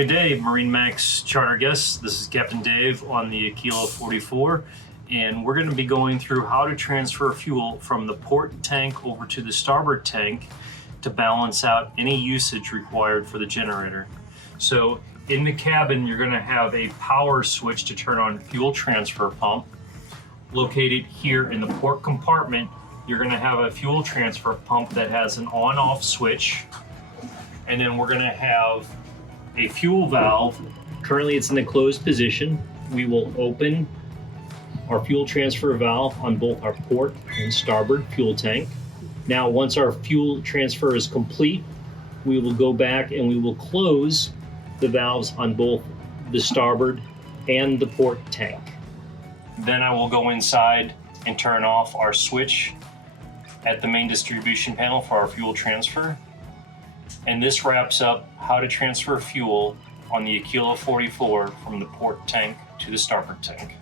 Good day, MarineMax charter guests. This is Captain Dave on the Aquila 44, and we're going to be going through how to transfer fuel from the port tank over to the starboard tank to balance out any usage required for the generator. So in the cabin, you're going to have a power switch to turn on fuel transfer pump. Located here in the port compartment, you're going to have a fuel transfer pump that has an on-off switch, and then we're going to have a fuel valve. Currently it's in the closed position. We will open our fuel transfer valve on both our port and starboard fuel tank. Now, once our fuel transfer is complete, we will go back and we will close the valves on both the starboard and the port tank. Then I will go inside and turn off our switch at the main distribution panel for our fuel transfer. And this wraps up how to transfer fuel on the Aquila 44 from the port tank to the starboard tank.